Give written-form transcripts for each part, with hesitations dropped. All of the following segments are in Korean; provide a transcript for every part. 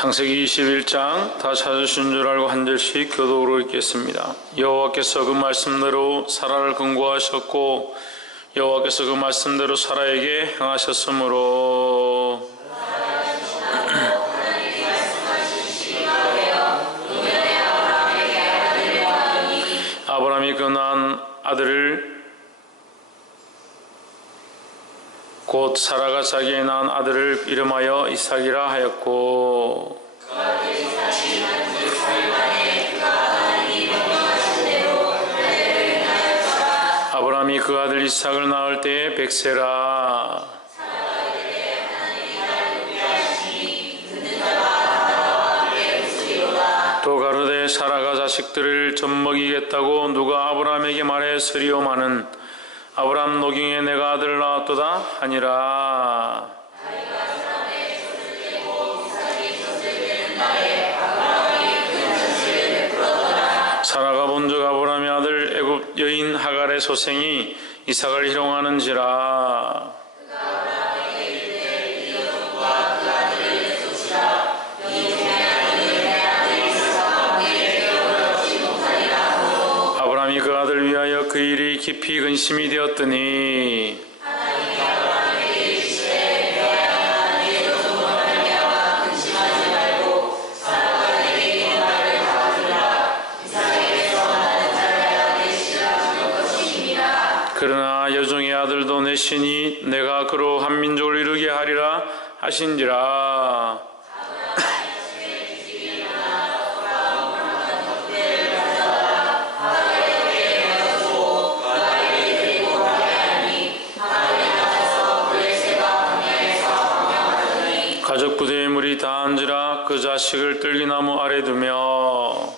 창세기 21장 다 찾으신 줄 알고 한 절씩 교독으로 읽겠습니다. 여호와께서 그 말씀대로 사라를 근고하셨고 여호와께서 그 말씀대로 사라에게 행하셨으므로 아브라함이 그 낳은 아들을 곧 사라가 자기의 낳은 아들을 이름하여 이삭이라 하였고 아브라함이 그 아들 이삭을 낳을 때에 백세라. 또 가로되 사라가 자식들을 젖먹이겠다고 누가 아브라함에게 말했으리오마는 아브라함 노경에 내가 아들을 낳았도다 하니라. 사라가 본즉 아브라함의 아들 애굽 여인 하갈의 소생이 이삭을 희롱하는지라. 아브라함이 그 아들 위하여 그 일이 깊이 근심이 되었더니 그러나 여종의 아들도 내시니 내가 그로 한 민족을 이루게 하리라 하신지라. 가족 부대의 물이 다 앉으라 그 자식을 뜰기나무 아래 두며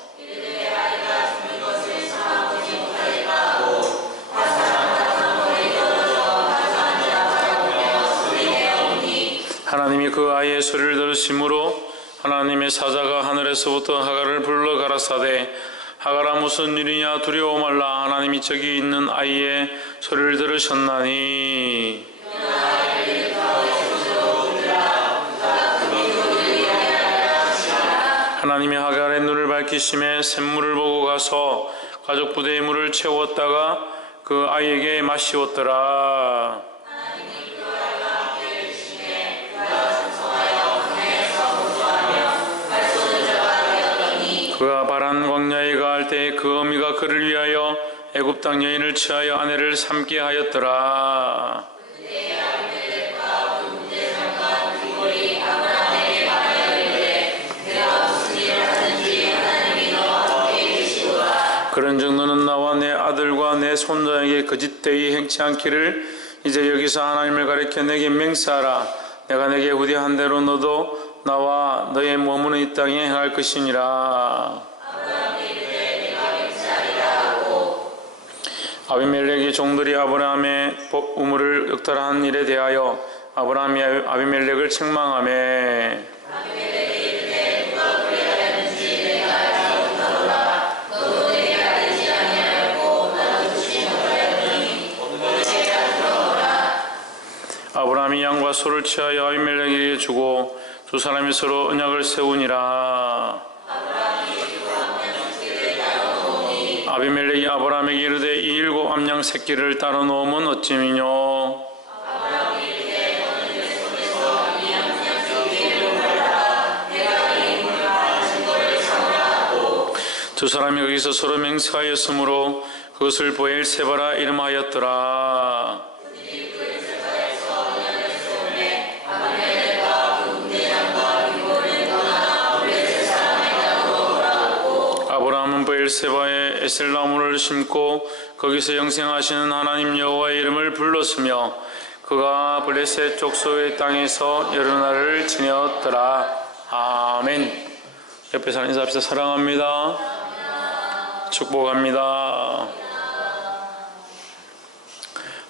하나님이 그 아이의 소리를 들으심으로 하나님의 사자가 하늘에서부터 하갈을 불러 가라사대 하갈아 무슨 일이냐 두려워 말라 하나님이 저기 있는 아이의 소리를 들으셨나니 하나님이 하갈의 눈을 밝히심에 샘물을 보고 가서 가족 부대의 물을 채웠다가 그 아이에게 마시웠더라. 그가 바란 광야에 가할 때 그 어미가 그를 위하여 애굽 땅 여인을 취하여 아내를 삼게 하였더라. 그런즉 너는 나와 내 아들과 내 손자에게 거짓되이 행치 않기를 이제 여기서 하나님을 가리켜 내게 맹세하라. 내가 내게 후대한 대로 너도 나와 너의 머무는 이 땅에 행할 것이니라. 아비멜렉의 종들이 아브라함의 우물을 역탈한 일에 대하여 아브라함이 아비멜렉을 책망하며 아브라함이 양과 소를 취하여 아비멜렉에게 주고 두 사람이 서로 언약을 세우니라. 아비멜렉이 아브라함에게 이르되 이 일곱 암양 새끼를 따로 놓으면 어찌미뇨. 두 사람이 거기서 서로 맹세하였으므로 그것을 보엘세바라 이름하였더라. 아브라함은 보엘세바에 에셀나무를 심고 거기서 영생하시는 하나님 여호와의 이름을 불렀으며 그가 블레셋 족속의 땅에서 여러 날을 지냈더라. 아멘. 옆에 사람 인사합시다. 사랑합니다. 축복합니다.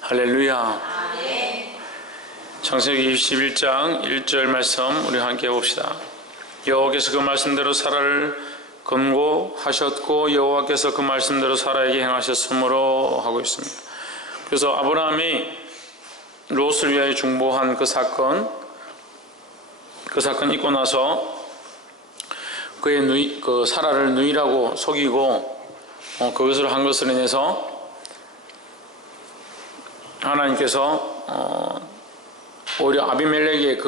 할렐루야. 창세기 21장 1절 말씀 우리 함께 봅시다. 여호와께서 그 말씀대로 사라를 권고하셨고 여호와께서 그 말씀대로 사라에게 행하셨으므로 하고 있습니다. 그래서 아브라함이 롯을 위하여 중보한 그 사건 있고 나서 그 사라를 누이라고 속이고 그것을 한 것으로 인해서 하나님께서 오히려 아비멜렉의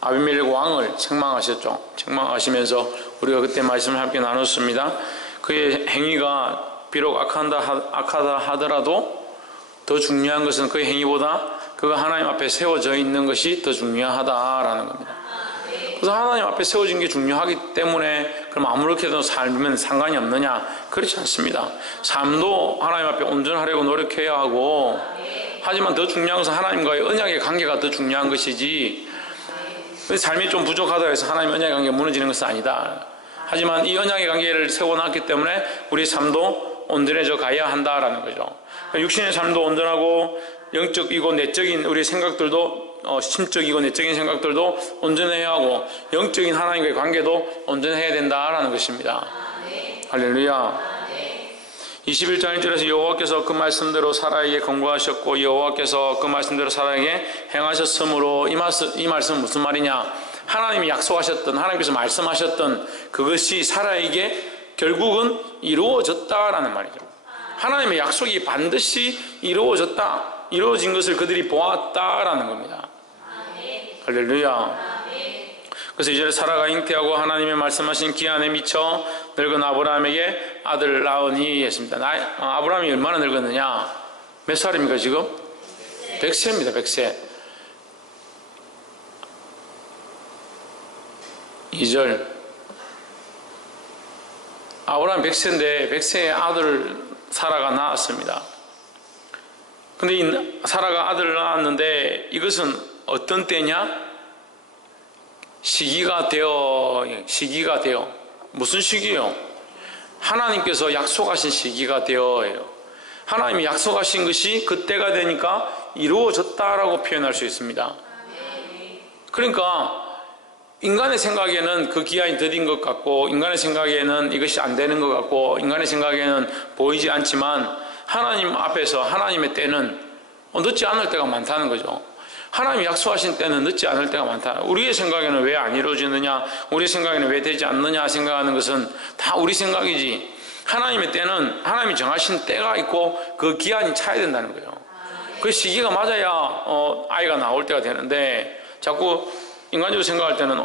아비멜렉 왕을 책망하셨죠. 책망하시면서 우리가 그때 말씀을 함께 나눴습니다. 그의 행위가 비록 악하다 하더라도 더 중요한 것은 그의 행위보다 그가 하나님 앞에 세워져 있는 것이 더 중요하다라는 겁니다. 그래서 하나님 앞에 세워진 게 중요하기 때문에 그럼 아무렇게도 살면 상관이 없느냐? 그렇지 않습니다. 삶도 하나님 앞에 온전하려고 노력해야 하고, 하지만 더 중요한 것은 하나님과의 언약의 관계가 더 중요한 것이지, 삶이 좀 부족하다 해서 하나님 언약의 관계가 무너지는 것은 아니다. 하지만 이 언약의 관계를 세워놨기 때문에 우리 삶도 온전해져 가야 한다라는 거죠. 육신의 삶도 온전하고 영적이고 내적인 우리 생각들도 심적이고 내적인 생각들도 온전해야 하고 영적인 하나님과의 관계도 온전해야 된다라는 것입니다. 할렐루야. 21장 1절에서 여호와께서 그 말씀대로 사라에게 권고하셨고 여호와께서 그 말씀대로 사라에게 행하셨으므로 이 말씀은 무슨 말이냐? 하나님이 약속하셨던, 하나님께서 말씀하셨던 그것이 사라에게 결국은 이루어졌다라는 말이죠. 하나님의 약속이 반드시 이루어졌다, 이루어진 것을 그들이 보았다라는 겁니다. 할렐루야. 그래서 이제 사라가 잉태하고 하나님의 말씀하신 기한에 미쳐 늙은 아브라함에게 아들을 낳으니 했습니다. 아브라함이 얼마나 늙었느냐? 몇 살입니까 지금? 100세입니다. 100세. 2절. 아브라함 100세인데 100세의 아들을 사라가 낳았습니다. 근데 이 사라가 아들을 낳았는데 이것은 어떤 때냐? 시기가 되어. 무슨 시기요? 하나님께서 약속하신 시기가 되어예요. 하나님이 약속하신 것이 그때가 되니까 이루어졌다라고 표현할 수 있습니다. 그러니까 인간의 생각에는 그 기한이 더딘 것 같고, 인간의 생각에는 이것이 안 되는 것 같고, 인간의 생각에는 보이지 않지만 하나님 앞에서 하나님의 때는 늦지 않을 때가 많다는 거죠. 하나님이 약속하신 때는 늦지 않을 때가 많다. 우리의 생각에는 왜 안 이루어지느냐, 우리 생각에는 왜 되지 않느냐 생각하는 것은 다 우리 생각이지, 하나님의 때는 하나님이 정하신 때가 있고 그 기한이 차야 된다는 거예요. 그 시기가 맞아야 아이가 나올 때가 되는데, 자꾸 인간적으로 생각할 때는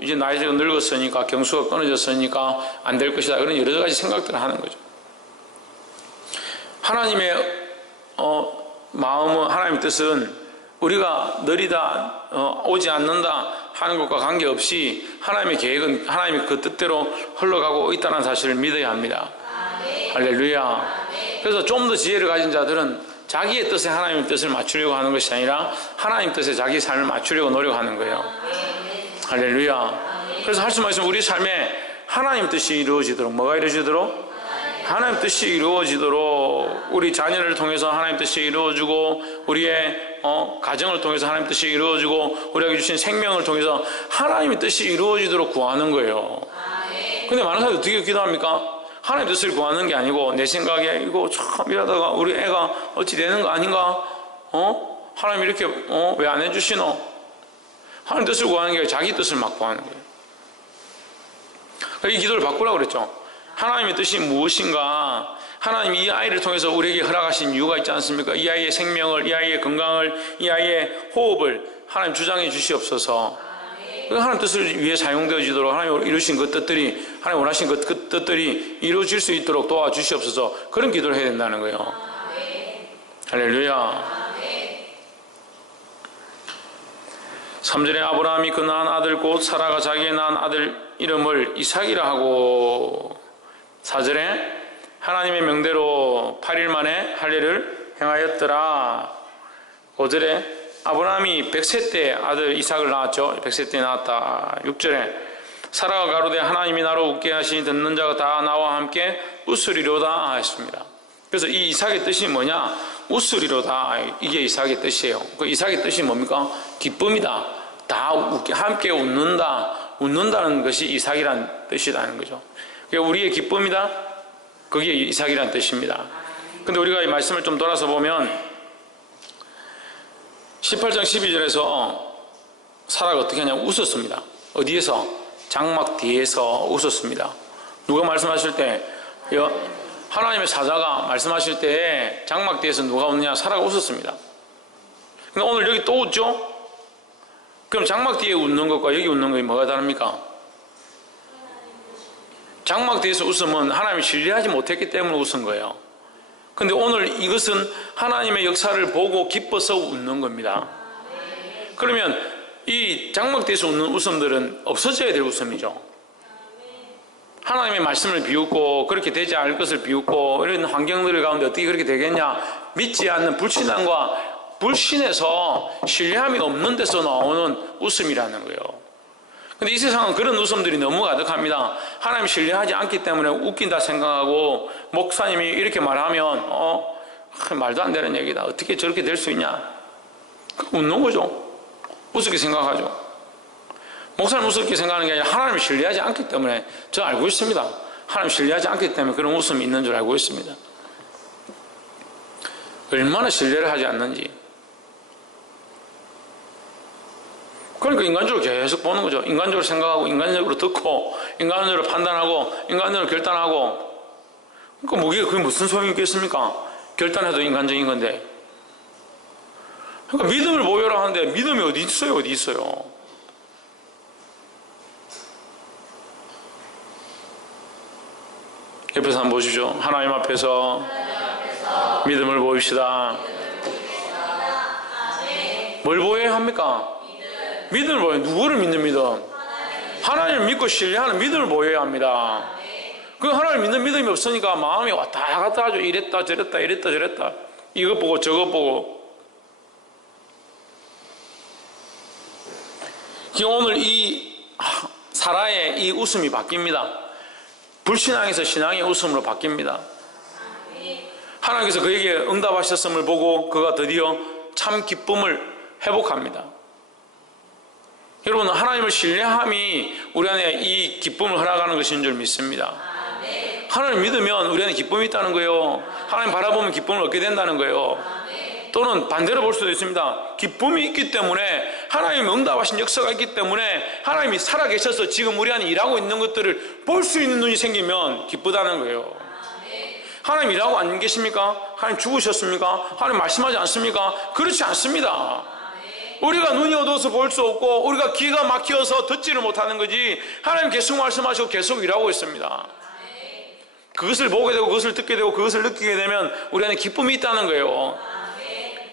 이제 나이가 늙었으니까, 경수가 끊어졌으니까 안 될 것이다, 그런 여러 가지 생각들을 하는 거죠. 하나님의 마음은, 하나님의 뜻은 우리가 느리다, 오지 않는다 하는 것과 관계없이 하나님의 계획은 하나님의 그 뜻대로 흘러가고 있다는 사실을 믿어야 합니다. 할렐루야. 그래서 좀 더 지혜를 가진 자들은 자기의 뜻에 하나님의 뜻을 맞추려고 하는 것이 아니라 하나님 뜻에 자기 삶을 맞추려고 노력하는 거예요. 할렐루야. 그래서 할 수만 있으면 우리 삶에 하나님 뜻이 이루어지도록, 뭐가 이루어지도록? 하나님 뜻이 이루어지도록, 우리 자녀를 통해서 하나님 뜻이 이루어지고, 우리의 가정을 통해서 하나님 뜻이 이루어지고, 우리에게 주신 생명을 통해서 하나님의 뜻이 이루어지도록 구하는 거예요. 근데 많은 사람들이 어떻게 기도합니까? 하나님 뜻을 구하는 게 아니고 내 생각에 이거 참 이러다가 우리 애가 어찌 되는 거 아닌가? 하나님 이렇게 왜 안 해주시노? 하나님 뜻을 구하는 게 아니라 자기 뜻을 막 구하는 거예요. 이 기도를 바꾸라고 그랬죠. 하나님의 뜻이 무엇인가? 하나님이 이 아이를 통해서 우리에게 허락하신 이유가 있지 않습니까? 이 아이의 생명을, 이 아이의 건강을, 이 아이의 호흡을 하나님 주장해 주시옵소서. 하나님 뜻을 위해 사용되어지도록, 하나님 이루신 그 뜻들이, 하나님 원하신 그 뜻들이 이루어질 수 있도록 도와주시옵소서. 그런 기도를 해야 된다는 거예요. 할렐루야. 3절에 아브라함이 그 낳은 아들 곧 사라가 자기의 낳은 아들 이름을 이삭이라 하고, 4절에 하나님의 명대로 8일 만에 할례를 행하였더라. 5절에 아브라함이 100세 때 아들 이삭을 낳았죠. 100세 때 낳았다. 6절에 사라가 가로되 하나님이 나로 웃게 하시니 듣는 자가 다 나와 함께 웃으리로다 했습니다. 그래서 이 이삭의 뜻이 뭐냐? 웃으리로다. 이게 이삭의 뜻이에요. 그 이삭의 뜻이 뭡니까? 기쁨이다. 다 함께 웃는다는 것이 이삭이란 뜻이라는 거죠. 그러니까 우리의 기쁨이다. 그게 이삭이란 뜻입니다. 근데 우리가 이 말씀을 좀 돌아서 보면 18장 12절에서 사라가 어떻게 하냐면 웃었습니다. 어디에서? 장막 뒤에서 웃었습니다. 누가 말씀하실 때, 하나님의 사자가 말씀하실 때 장막 뒤에서 누가 웃느냐? 사라가 웃었습니다. 근데 오늘 여기 또 웃죠? 그럼 장막 뒤에 웃는 것과 여기 웃는 것이 뭐가 다릅니까? 장막 뒤에서 웃으면 하나님이 신뢰하지 못했기 때문에 웃은 거예요. 근데 오늘 이것은 하나님의 역사를 보고 기뻐서 웃는 겁니다. 그러면 이 장막 뒤에서 웃는 웃음들은 없어져야 될 웃음이죠. 하나님의 말씀을 비웃고 그렇게 되지 않을 것을 비웃고 이런 환경들 가운데 어떻게 그렇게 되겠냐? 믿지 않는 불신앙과 불신에서 신뢰함이 없는 데서 나오는 웃음이라는 거예요. 근데 이 세상은 그런 웃음들이 너무 가득합니다. 하나님 신뢰하지 않기 때문에 웃긴다 생각하고 목사님이 이렇게 말하면 말도 안 되는 얘기다. 어떻게 저렇게 될 수 있냐? 웃는 거죠. 우습게 생각하죠. 목사님 우습게 생각하는 게 아니라 하나님을 신뢰하지 않기 때문에 저 알고 있습니다. 하나님 신뢰하지 않기 때문에 그런 웃음이 있는 줄 알고 있습니다. 얼마나 신뢰를 하지 않는지. 그러니까 인간적으로 계속 보는 거죠. 인간적으로 생각하고 인간적으로 듣고 인간적으로 판단하고 인간적으로 결단하고. 그러니까 그게 무슨 소용이 있겠습니까? 결단해도 인간적인 건데. 그러니까 믿음을 보여라 하는데 믿음이 어디 있어요? 어디 있어요? 옆에서 한번 보시죠. 하나님 앞에서 믿음을 보입시다. 뭘 보여야 합니까? 믿음을 보여요. 누구를 믿는 믿음? 하나님을 믿고 신뢰하는 믿음을 보여야 합니다. 그 하나님을 믿는 믿음이 없으니까 마음이 왔다 갔다 하죠. 이랬다 저랬다 이랬다 저랬다 이것 보고 저것 보고. 오늘 이 사라의 이 웃음이 바뀝니다. 불신앙에서 신앙의 웃음으로 바뀝니다. 하나님께서 그에게 응답하셨음을 보고 그가 드디어 참 기쁨을 회복합니다. 여러분, 하나님을 신뢰함이 우리 안에 이 기쁨을 허락하는 것인 줄 믿습니다. 하나님 믿으면 우리 안에 기쁨이 있다는 거예요. 하나님 바라보면 기쁨을 얻게 된다는 거예요. 또는 반대로 볼 수도 있습니다. 기쁨이 있기 때문에 하나님이 응답하신 역사가 있기 때문에 하나님이 살아계셔서 지금 우리 안에 일하고 있는 것들을 볼 수 있는 눈이 생기면 기쁘다는 거예요. 하나님 일하고 안 계십니까? 하나님 죽으셨습니까? 하나님 말씀하지 않습니까? 그렇지 않습니다. 우리가 눈이 어두워서 볼 수 없고 우리가 귀가 막혀서 듣지를 못하는 거지 하나님 계속 말씀하시고 계속 일하고 있습니다. 그것을 보게 되고 그것을 듣게 되고 그것을 느끼게 되면 우리 안에 기쁨이 있다는 거예요.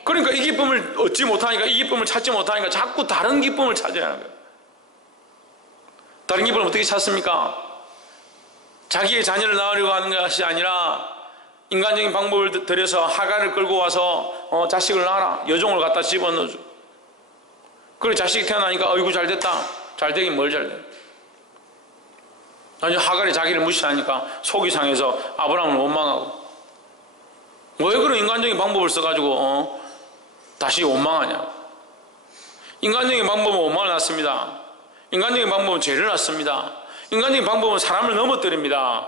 그러니까 이 기쁨을 얻지 못하니까 이 기쁨을 찾지 못하니까 자꾸 다른 기쁨을 찾아야 하는 거예요. 다른 기쁨을 어떻게 찾습니까? 자기의 자녀를 낳으려고 하는 것이 아니라 인간적인 방법을 들여서 하간을 끌고 와서 자식을 낳아라. 여종을 갖다 집어넣어줘. 그리고 자식이 태어나니까 어이구 잘됐다. 잘되긴 뭘 잘돼. 아니 하갈이 자기를 무시하니까 속이 상해서 아브라함을 원망하고. 왜 그런 인간적인 방법을 써가지고 다시 원망하냐. 인간적인 방법은 원망을 낳습니다. 인간적인 방법은 죄를 낳습니다. 인간적인 방법은 사람을 넘어뜨립니다.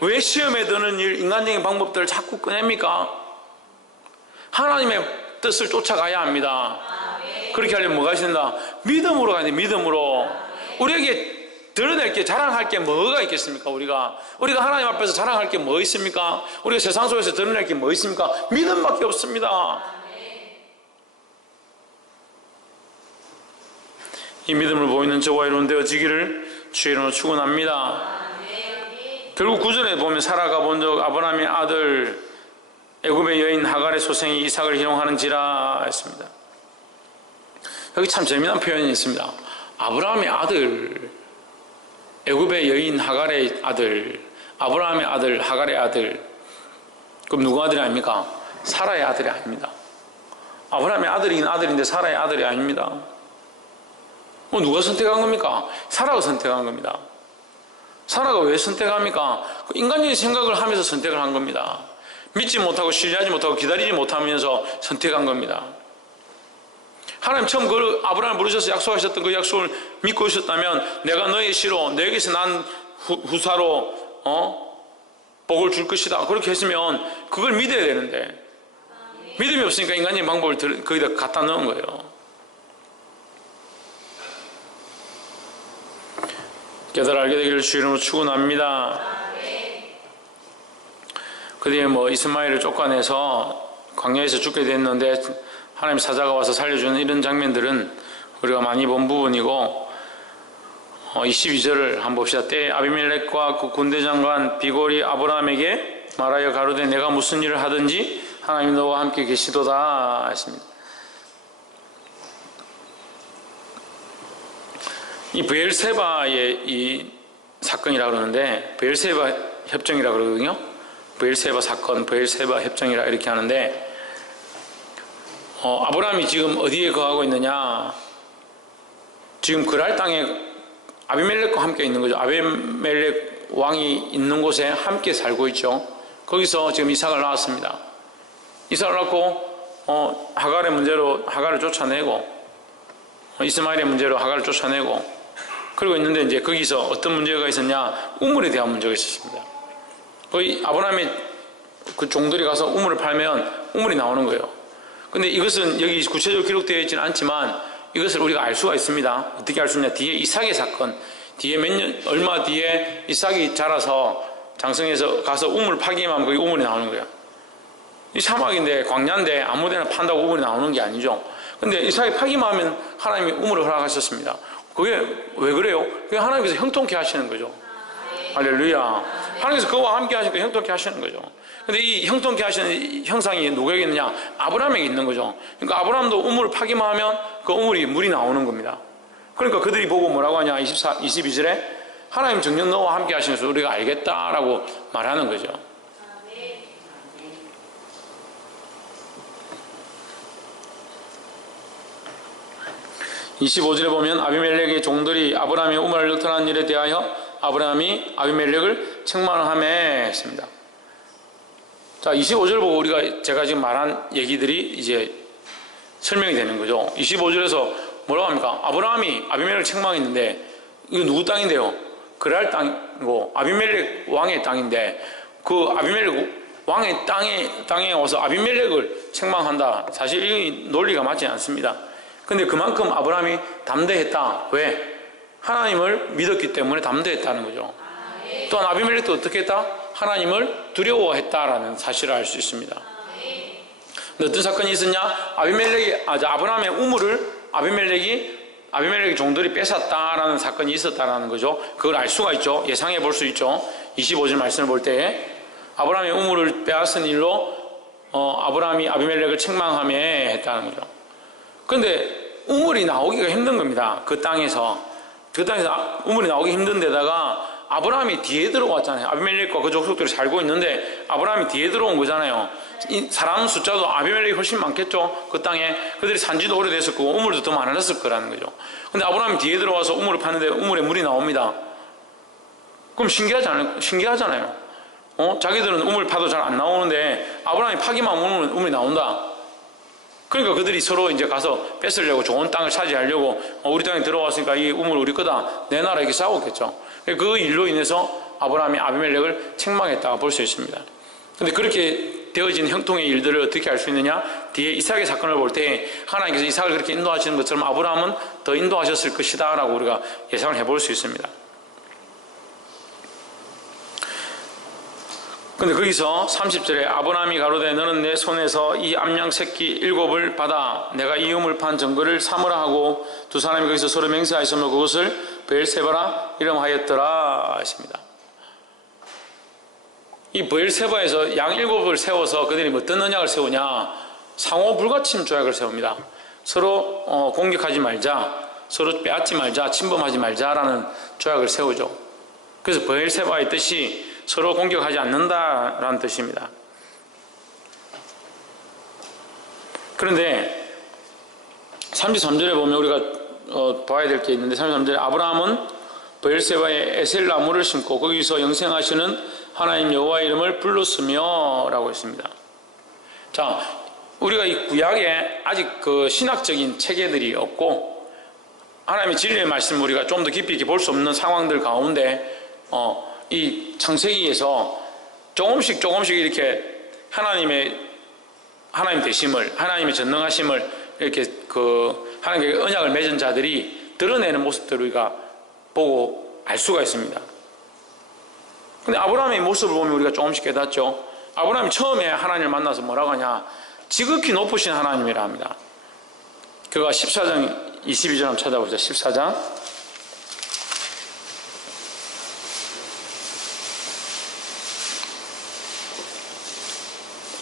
왜 시험에 드는 일 인간적인 방법들을 자꾸 꺼냅니까? 하나님의 뜻을 쫓아가야 합니다. 그렇게 하려면 뭐가 있습니다? 믿음으로 가야 돼. 믿음으로. 우리에게 드러낼 게 자랑할 게 뭐가 있겠습니까? 우리가 하나님 앞에서 자랑할 게 뭐 있습니까? 우리가 세상 속에서 드러낼 게 뭐 있습니까? 믿음밖에 없습니다. 이 믿음을 보이는 저와 여러분 되어지기를 주의 이름으로 축원합니다. 결국 9절에 보면 사라가 본적 아브라함의 아들 애굽의 여인 하갈의 소생이 이삭을 희롱하는지라 했습니다. 여기 참 재미난 표현이 있습니다. 아브라함의 아들, 애굽의 여인 하갈의 아들, 아브라함의 아들, 하갈의 아들. 그럼 누구 아들이 아닙니까? 사라의 아들이 아닙니다. 아브라함의 아들이긴 아들인데 사라의 아들이 아닙니다. 누가 선택한 겁니까? 사라가 선택한 겁니다. 사라가 왜 선택합니까? 인간적인 생각을 하면서 선택을 한 겁니다. 믿지 못하고 신뢰하지 못하고 기다리지 못하면서 선택한 겁니다. 하나님 처음 그 아브라함을 부르셔서 약속하셨던 그 약속을 믿고 있었다면 내가 너의 씨로 너에게서 난 후사로 복을 줄 것이다. 그렇게 했으면 그걸 믿어야 되는데 믿음이 없으니까 인간적인 방법을 거기다 갖다 넣은 거예요. 깨달아 알게 되기를 주 이름으로 축원합니다. 그 뒤에 이스마엘을 쫓아내서 광야에서 죽게 됐는데 하나님 사자가 와서 살려주는 이런 장면들은 우리가 많이 본 부분이고, 22절을 한번 봅시다. 때에 아비멜렉과 그 군대 장관 비골이 아브라함에게 말하여 가로되 내가 무슨 일을 하든지 하나님 너와 함께 계시도다 했습니다. 이 브엘세바의 이 사건이라 그러는데, 브엘세바 협정이라 그러거든요. 브엘세바 사건, 브엘세바 협정이라 이렇게 하는데, 아브라함이 지금 어디에 거하고 있느냐? 지금 그랄 땅에 아비멜렉과 함께 있는 거죠. 아비멜렉 왕이 있는 곳에 함께 살고 있죠. 거기서 지금 이삭을 낳았습니다. 이삭을 낳고 하갈의 문제로 하갈을 쫓아내고, 이스마엘의 문제로 하갈을 쫓아내고 그러고 있는데, 이제 거기서 어떤 문제가 있었냐? 우물에 대한 문제가 있었습니다. 거의 아브라함의 그 종들이 가서 우물을 팔면 우물이 나오는 거예요. 근데 이것은 여기 구체적으로 기록되어 있지는 않지만 이것을 우리가 알 수가 있습니다. 어떻게 알 수 있냐? 뒤에 이삭의 사건, 뒤에 얼마 뒤에 이삭이 자라서 장성해서 가서 우물을 파기만 하면 거기 우물이 나오는 거예요. 이 사막인데, 광야인데 아무 데나 판다고 우물이 나오는 게 아니죠. 근데 이삭이 파기만 하면 하나님이 우물을 허락하셨습니다. 그게 왜 그래요? 그게 하나님께서 형통케 하시는 거죠. 할렐루야. 하나님께서 그와 함께 하시니까 형통케 하시는 거죠. 근데 이 형통케 하시는 형상이 누구에게 있느냐? 아브라함에게 있는 거죠. 그러니까 아브라함도 우물을 파기만 하면 그 우물이 물이 나오는 겁니다. 그러니까 그들이 보고 뭐라고 하냐? 22절에 하나님 정녕 너와 함께 하시는 것을 우리가 알겠다라고 말하는 거죠. 25절에 보면 아비멜렉의 종들이 아브라함의 우물을 늑탈한 일에 대하여 아브라함이 아비멜렉을 책망하며 했습니다. 자, 25절 보고 제가 지금 말한 얘기들이 이제 설명이 되는 거죠. 25절에서 뭐라고 합니까? 아브라함이 아비멜렉을 책망했는데, 이거 누구 땅인데요? 그랄 땅이고 아비멜렉 왕의 땅인데, 그 아비멜렉 왕의 땅에 와서 아비멜렉을 책망한다. 사실 이 논리가 맞지 않습니다. 근데 그만큼 아브라함이 담대했다. 왜? 하나님을 믿었기 때문에 담대했다는 거죠. 또한 아비멜렉도 어떻게 했다? 하나님을 두려워했다라는 사실을 알 수 있습니다. 근데 어떤 사건이 있었냐? 아브라함의 우물을 아비멜렉의 종들이 뺏었다라는 사건이 있었다라는 거죠. 그걸 알 수가 있죠. 예상해 볼 수 있죠. 25절 말씀을 볼 때 아브라함의 우물을 빼앗은 일로 아브라함이 아비멜렉을 책망하며 했다는 거죠. 그런데 우물이 나오기가 힘든 겁니다. 그 땅에서 우물이 나오기 힘든 데다가 아브라함이 뒤에 들어왔잖아요. 아비멜렉과 그 족속들이 살고 있는데 아브라함이 뒤에 들어온 거잖아요. 이 사람 숫자도 아비멜렉이 훨씬 많겠죠. 그 땅에 그들이 산지도 오래됐었고 우물도 더 많았을 거라는 거죠. 근데 아브라함이 뒤에 들어와서 우물을 파는데 우물에 물이 나옵니다. 그럼 신기하잖아요. 자기들은 우물 파도 잘 안 나오는데 아브라함이 파기만 하면 우물이 나온다. 그러니까 그들이 서로 이제 가서 뺏으려고, 좋은 땅을 차지하려고, 우리 땅에 들어왔으니까 이 우물 우리 거다, 내놔라, 이렇게 싸웠겠죠. 그 일로 인해서 아브라함이 아비멜렉을 책망했다고 볼 수 있습니다. 근데 그렇게 되어진 형통의 일들을 어떻게 알 수 있느냐? 뒤에 이삭의 사건을 볼 때 하나님께서 이삭을 그렇게 인도하시는 것처럼 아브라함은 더 인도하셨을 것이다 라고 우리가 예상을 해볼 수 있습니다. 근데 거기서 30절에 아브라함이 가로되 너는 내 손에서 이 암양 새끼 7을 받아 내가 이 우물 판 증거를 삼으라 하고 두 사람이 거기서 서로 맹세하였으므로 그것을 브엘세바라 이름하였더라 했습니다. 이 브엘세바에서 양 7을 세워서 그들이 어떤 언약을 세우냐? 상호 불가침 조약을 세웁니다. 서로 공격하지 말자, 서로 빼앗지 말자, 침범하지 말자라는 조약을 세우죠. 그래서 브엘세바의 뜻이 서로 공격하지 않는다라는 뜻입니다. 그런데 33절에 보면 우리가 봐야 될 게 있는데 33절에 아브라함은 브엘세바에 에셀 나무를 심고 거기서 영생하시는 하나님 여호와의 이름을 불렀으며 라고 했습니다. 자, 우리가 이 구약에 아직 그 신학적인 체계들이 없고 하나님의 진리의 말씀을 우리가 좀 더 깊이 있게 볼 수 없는 상황들 가운데 이 창세기에서 조금씩 이렇게 하나님의 되심을, 하나님의 전능하심을 이렇게 하나님께 언약을 맺은 자들이 드러내는 모습들을 우리가 보고 알 수가 있습니다. 근데 아브라함의 모습을 보면 우리가 조금씩 깨닫죠. 아브라함이 처음에 하나님을 만나서 뭐라고 하냐, 지극히 높으신 하나님이라 합니다. 그가 14장 22절 한번 찾아보자. 14장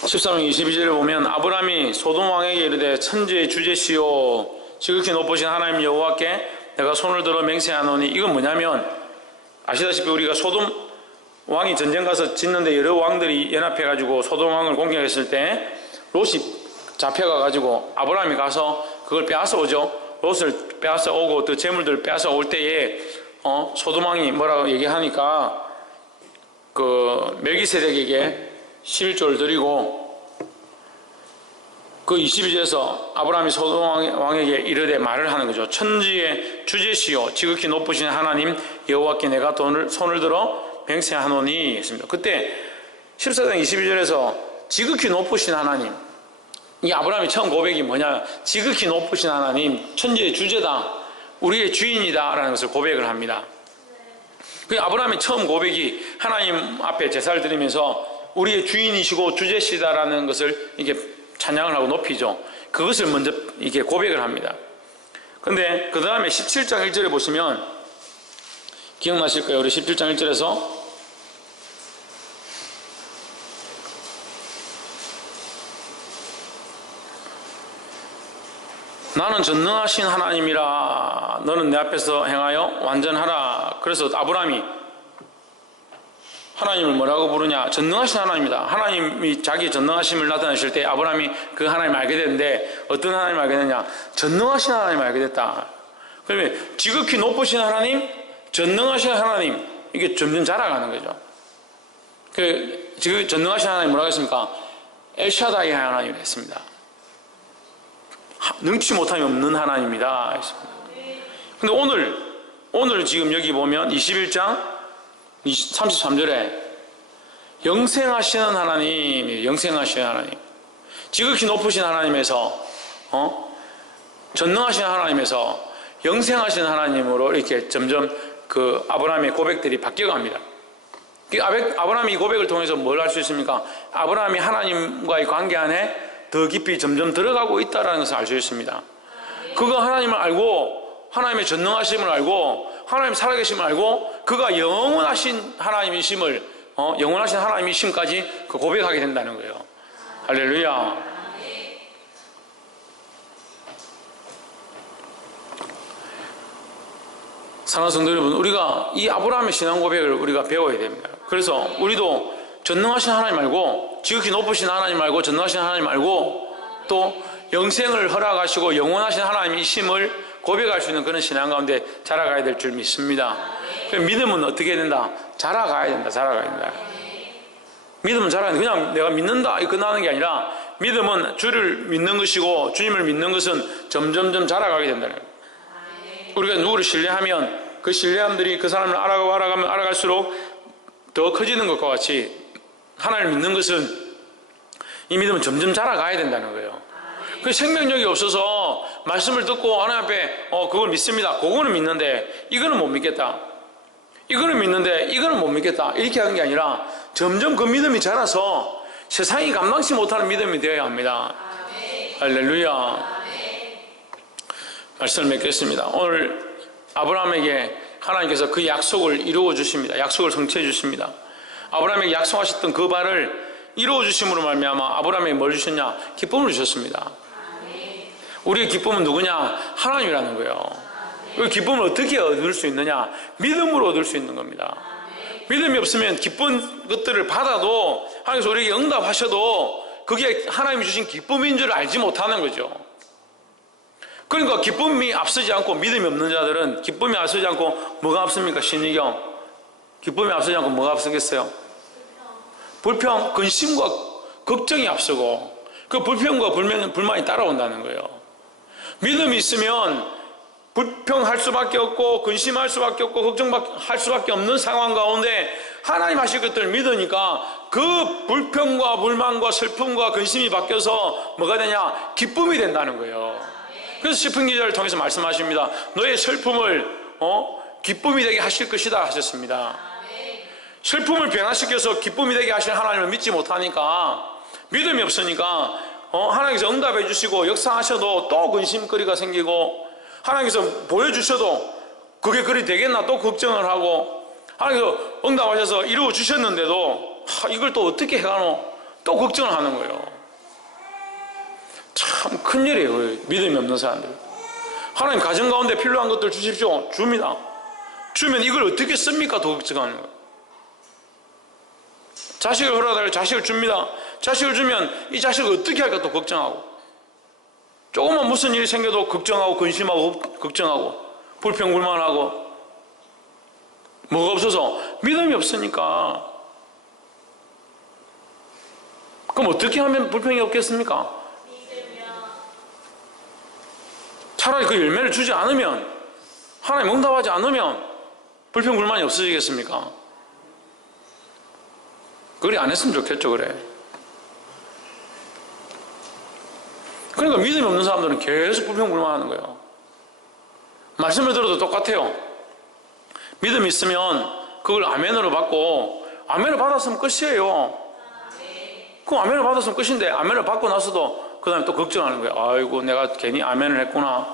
14장 22절을 보면 아브라함이 소돔 왕에게 이르되 천지의 주제시오 지극히 높으신 하나님 여호와께 내가 손을 들어 맹세하노니, 이건 뭐냐면 아시다시피 우리가 소돔 왕이 전쟁 가서 짓는데 여러 왕들이 연합해가지고 소돔 왕을 공격했을 때 롯이 잡혀가가지고 아브라함이 가서 그걸 빼앗아 오죠. 롯을 빼앗아 오고 또 재물들을 빼앗아 올 때에 소돔 왕이 뭐라고 얘기하니까 그 멜기세덱에게 11조를 드리고, 그 22절에서 아브라함이 소돔 왕에게 이르되 말을 하는 거죠. 천지의 주제시요 지극히 높으신 하나님 여호와께 내가 손을 들어 맹세하노니 했습니다. 그때 14장 22절에서 지극히 높으신 하나님, 이 아브라함이 처음 고백이 뭐냐, 지극히 높으신 하나님, 천지의 주제다, 우리의 주인이다 라는 것을 고백을 합니다. 그 아브라함이 처음 고백이 하나님 앞에 제사를 드리면서 우리의 주인이시고 주제시다라는 것을 이게 찬양을 하고 높이죠. 그것을 먼저 이게 고백을 합니다. 근데 그 다음에 17장 1절에 보시면 기억나실 거예요. 우리 17장 1절에서 나는 전능하신 하나님이라 너는 내 앞에서 행하여 완전하라. 그래서 아브라함이 하나님을 뭐라고 부르냐, 전능하신 하나님이다. 하나님이 자기 전능하심을 나타내실 때 아브라함이 그 하나님을 알게 되는데 어떤 하나님을 알게 되냐, 전능하신 하나님을 알게 됐다. 그러면 지극히 높으신 하나님, 전능하신 하나님, 이게 점점 자라가는 거죠. 지금 전능하신 하나님 뭐라고 했습니까? 엘샤다이 하나님을 했습니다. 능치 못함이 없는 하나님이다 했습니다. 근데 오늘 지금 여기 보면 21장 33절에 영생하시는 하나님, 영생하시는 하나님, 지극히 높으신 하나님에서 전능하신 하나님에서 영생하신 하나님으로 이렇게 점점 그 아브라함의 고백들이 바뀌어갑니다. 아브라함이 이 고백을 통해서 뭘 할 수 있습니까? 아브라함이 하나님과의 관계 안에 더 깊이 점점 들어가고 있다는 것을 알 수 있습니다. 그가 하나님을 알고 하나님의 전능하심을 알고 하나님 살아계심을 알고 그가 영원하신 하나님이심을 영원하신 하나님이심까지 그 고백하게 된다는 거예요. 할렐루야. 사랑하는 성도 여러분, 우리가 이 아브라함의 신앙 고백을 우리가 배워야 됩니다. 그래서 우리도 전능하신 하나님 알고 지극히 높으신 하나님 알고 전능하신 하나님 알고 또 영생을 허락하시고 영원하신 하나님이심을 고백할 수 있는 그런 신앙 가운데 자라가야 될 줄 믿습니다. 믿음은 어떻게 해야 된다? 자라가야 된다. 자라가야 된다. 믿음은 자라가야 된다. 그냥 내가 믿는다 이 끝나는 게 아니라 믿음은 주를 믿는 것이고 주님을 믿는 것은 점점점 자라가게 된다는 거예요. 우리가 누구를 신뢰하면 그 신뢰함들이 그 사람을 알아가면 알아갈수록 더 커지는 것과 같이 하나님을 믿는 것은 이 믿음은 점점 자라가야 된다는 거예요. 그 생명력이 없어서 말씀을 듣고 하나님 앞에 그걸 믿습니다. 그거는 믿는데 이거는 못 믿겠다. 이거는 믿는데 이거는 못 믿겠다. 이렇게 하는 게 아니라 점점 그 믿음이 자라서 세상이 감당치 못하는 믿음이 되어야 합니다. 할렐루야. 말씀을 맺겠습니다. 오늘 아브라함에게 하나님께서 그 약속을 이루어 주십니다. 약속을 성취해 주십니다. 아브라함에게 약속하셨던 그 바를 이루어 주심으로 말미암아 아브라함에게 뭘 주셨냐? 기쁨을 주셨습니다. 우리의 기쁨은 누구냐? 하나님이라는 거예요. 그 기쁨을 어떻게 얻을 수 있느냐? 믿음으로 얻을 수 있는 겁니다. 믿음이 없으면 기쁜 것들을 받아도 하나님께서 우리에게 응답하셔도 그게 하나님이 주신 기쁨인 줄 알지 못하는 거죠. 그러니까 기쁨이 앞서지 않고 믿음이 없는 자들은 기쁨이 앞서지 않고 뭐가 앞섭니까? 신의경 기쁨이 앞서지 않고 뭐가 앞서겠어요? 불평, 근심과 걱정이 앞서고 그 불평과 불만이 따라온다는 거예요. 믿음이 있으면 불평할 수밖에 없고 근심할 수밖에 없고 걱정할 수밖에 없는 상황 가운데 하나님 하실 것들을 믿으니까 그 불평과 불만과 슬픔과 근심이 바뀌어서 뭐가 되냐? 기쁨이 된다는 거예요. 그래서 시편 기자를 통해서 말씀하십니다. 너의 슬픔을 기쁨이 되게 하실 것이다 하셨습니다. 슬픔을 변화시켜서 기쁨이 되게 하실 하나님을 믿지 못하니까, 믿음이 없으니까 하나님께서 응답해 주시고 역사하셔도 또 근심거리가 생기고, 하나님께서 보여주셔도 그게 그리 되겠나 또 걱정을 하고, 하나님께서 응답하셔서 이루어 주셨는데도 이걸 또 어떻게 해가노 또 걱정을 하는 거예요. 참 큰일이에요, 믿음이 없는 사람들. 하나님 가정 가운데 필요한 것들 주십시오. 줍니다. 주면 이걸 어떻게 씁니까? 더 걱정하는 거예요. 자식을 허락하려 자식을 줍니다. 자식을 주면 이 자식을 어떻게 할까 또 걱정하고, 조금만 무슨 일이 생겨도 걱정하고 근심하고 걱정하고 불평불만하고, 뭐가 없어서 믿음이 없으니까. 그럼 어떻게 하면 불평이 없겠습니까? 차라리 그 열매를 주지 않으면, 하나님 응답하지 않으면 불평불만이 없어지겠습니까? 그래 안 했으면 좋겠죠. 그래. 그러니까 믿음이 없는 사람들은 계속 불평불만하는 거예요. 말씀을 들어도 똑같아요. 믿음이 있으면 그걸 아멘으로 받고, 아멘을 받았으면 끝이에요. 그 아멘을 받았으면 끝인데, 아멘을 받고 나서도 그 다음에 또 걱정하는 거예요. 아이고 내가 괜히 아멘을 했구나,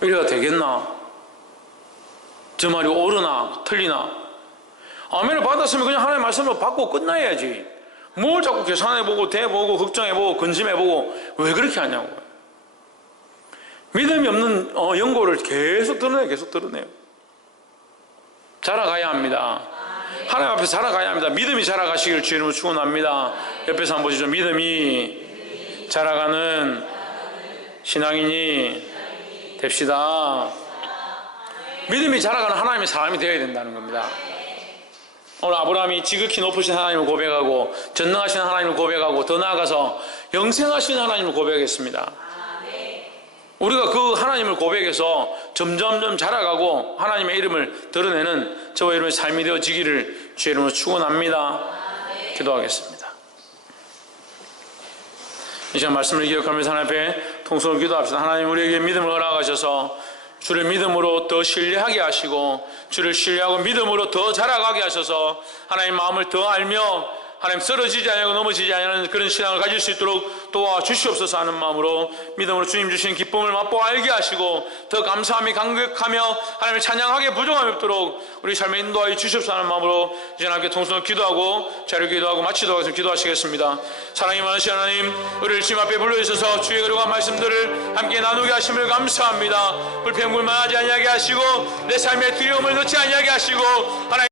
이래가 되겠나, 저 말이 옳으나 틀리나. 아멘을 받았으면 그냥 하나님의 말씀을 받고 끝나야지. 뭘 자꾸 계산해보고 대보고 걱정해보고 근심해보고 왜 그렇게 하냐고. 믿음이 없는 연고를 계속 드러내요. 자라가야 합니다. 하나님 앞에 자라가야 합니다. 믿음이 자라가시기를 주의 이름으로 축원합니다. 옆에서 한번 보시죠. 믿음이 자라가는 신앙인이 됩시다. 믿음이 자라가는 하나님의 사람이 되어야 된다는 겁니다. 오늘 아브라함이 지극히 높으신 하나님을 고백하고, 전능하신 하나님을 고백하고, 더 나아가서 영생하신 하나님을 고백했습니다. 우리가 그 하나님을 고백해서 점점점 자라가고 하나님의 이름을 드러내는 저와 여러분의 삶이 되어지기를 주의 이름으로 축원합니다. 기도하겠습니다. 이 시간 말씀을 기억하면서 하나님 앞에 통성으로 기도합시다. 하나님, 우리에게 믿음을 허락하셔서 주를 믿음으로 더 신뢰하게 하시고, 주를 신뢰하고 믿음으로 더 자라가게 하셔서 하나님 마음을 더 알며 하나님 쓰러지지 않고 넘어지지 않는 그런 신앙을 가질 수 있도록 도와주시옵소서 하는 마음으로 믿음으로 주님 주신 기쁨을 맛보아 알게 하시고, 더 감사함이 강력하며 하나님을 찬양하게 부족함이 없도록 우리 삶에 인도하여 주시옵소서 하는 마음으로 이제 함께 통성으로 기도하고 자료 기도하고 마치도록 하겠습니다. 기도하시겠습니다. 사랑이 많으신 하나님, 우리를 주님 앞에 불러주셔서 주의 거룩한 말씀들을 함께 나누게 하심을 감사합니다. 불평불만하지 아니하게 하시고 내 삶에 두려움을 넣지 아니하게 하시고, 하나님